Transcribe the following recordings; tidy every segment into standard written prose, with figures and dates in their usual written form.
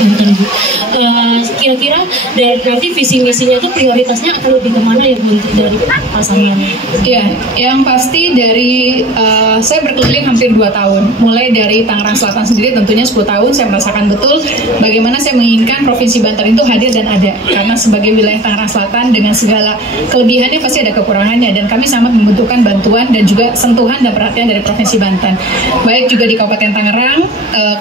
Punten Bu. Kira-kira dari nanti visi misinya itu prioritasnya akan lebih kemana ya Bu dari pasangan? Ya, yang pasti dari saya berkeliling hampir 2 tahun, mulai dari Tangerang Selatan sendiri tentunya 10 tahun saya merasakan betul bagaimana saya menginginkan Provinsi Banten itu hadir dan ada, karena sebagai wilayah Tangerang Selatan dengan segala kelebihannya pasti ada kekurangannya, dan kami sangat membutuhkan bantuan dan juga sentuhan dan perhatian dari Provinsi Banten, baik juga di Kabupaten Tangerang,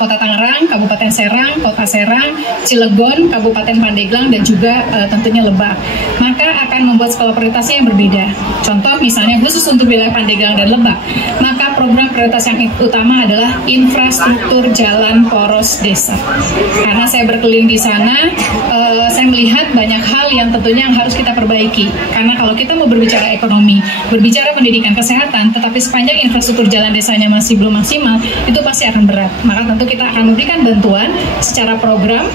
Kota Tangerang, Kabupaten Serang, Kota Serang, Cilegon, Kabupaten Pandeglang, dan juga tentunya Lebak. Maka akan membuat skala prioritasnya yang berbeda. Contoh misalnya khusus untuk wilayah Pandeglang dan Lebak, maka program prioritas yang utama adalah infrastruktur jalan poros desa. Karena saya berkeliling di sana, saya melihat banyak hal yang tentunya yang harus kita perbaiki. Karena kalau kita mau berbicara ekonomi, berbicara pendidikan, kesehatan, tetapi sepanjang infrastruktur jalan desanya masih belum maksimal, itu pasti akan berat. Maka tentu kita akan memberikan bantuan secara program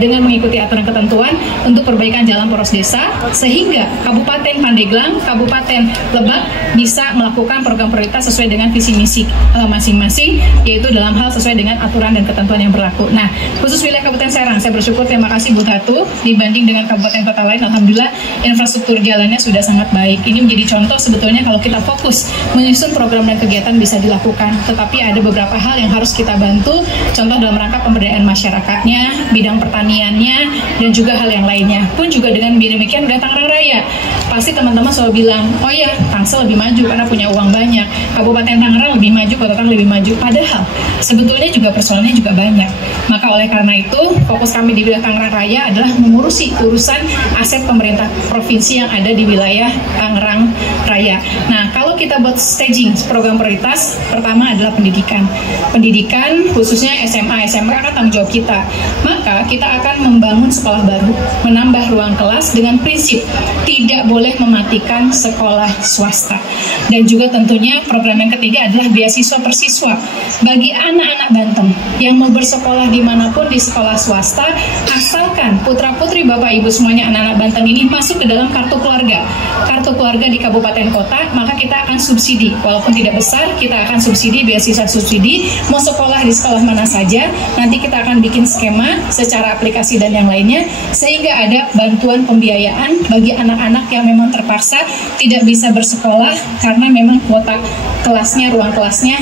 dengan mengikuti aturan ketentuan untuk perbaikan jalan poros desa, sehingga Kabupaten Pandeglang, Kabupaten Lebak bisa melakukan program prioritas sesuai dengan visi misi masing-masing, yaitu dalam hal sesuai dengan aturan dan ketentuan yang berlaku. Nah, khusus wilayah Kabupaten Serang, saya bersyukur, terima kasih Bu Tatu, dibanding dengan kabupaten kota lain, alhamdulillah infrastruktur jalannya sudah sangat baik. Ini menjadi contoh sebetulnya kalau kita fokus menyusun program dan kegiatan bisa dilakukan, tetapi ada beberapa hal yang harus kita bantu, contoh dalam rangka pemberdayaan masyarakatnya, bidang pertaniannya, dan juga hal yang lainnya. Pun juga dengan demikian udah Tangerang Raya, pasti teman-teman selalu bilang, oh ya Tangsel lebih maju karena punya uang banyak, Kabupaten Tangerang lebih maju, Kota Tangerang lebih maju, padahal sebetulnya juga persoalannya juga banyak. Maka oleh karena itu fokus kami di wilayah Tangerang Raya adalah mengurusi urusan aset pemerintah provinsi yang ada di wilayah Tangerang Raya. Nah, kalau kita buat staging program prioritas, pertama adalah pendidikan khususnya SMA, SMK kan tanggung jawab kita. Maka kita akan membangun sekolah baru, menambah ruang kelas dengan prinsip tidak boleh mematikan sekolah swasta. Dan juga tentunya program yang ketiga adalah beasiswa persiswa bagi anak-anak Banten yang mau bersekolah dimanapun di sekolah swasta, asalkan putra-putri Bapak Ibu semuanya anak-anak Banten ini masuk ke dalam kartu keluarga di kabupaten kota, maka kita akan subsidi, walaupun tidak besar, kita akan subsidi, beasiswa subsidi, mau sekolah di sekolah mana saja, nanti kita akan bikin skema secara aplikasi dan yang lainnya, sehingga ada bantuan pembiayaan bagi anak-anak yang memang terpaksa tidak bisa bersekolah karena memang kuota kelasnya, ruang kelasnya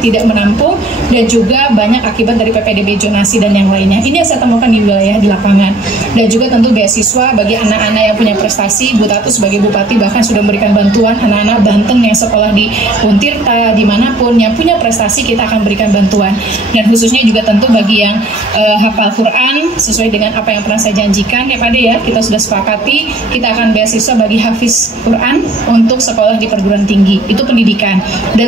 tidak menampung, dan juga banyak akibat dari PPDB zonasi dan yang lainnya. Ini yang saya temukan di wilayah di lapangan. Dan juga tentu beasiswa bagi anak-anak yang punya prestasi. Bu Tatu sebagai Bupati bahkan sudah memberikan bantuan anak-anak Banten yang sekolah di Untirta, dimanapun yang punya prestasi kita akan berikan bantuan. Dan khususnya juga tentu bagi yang hafal Quran sesuai dengan apa yang pernah saya janjikan ya Pak De ya, kita sudah sepakati kita akan beasiswa bagi hafiz Quran untuk sekolah di perguruan tinggi, itu pendidikan. Dan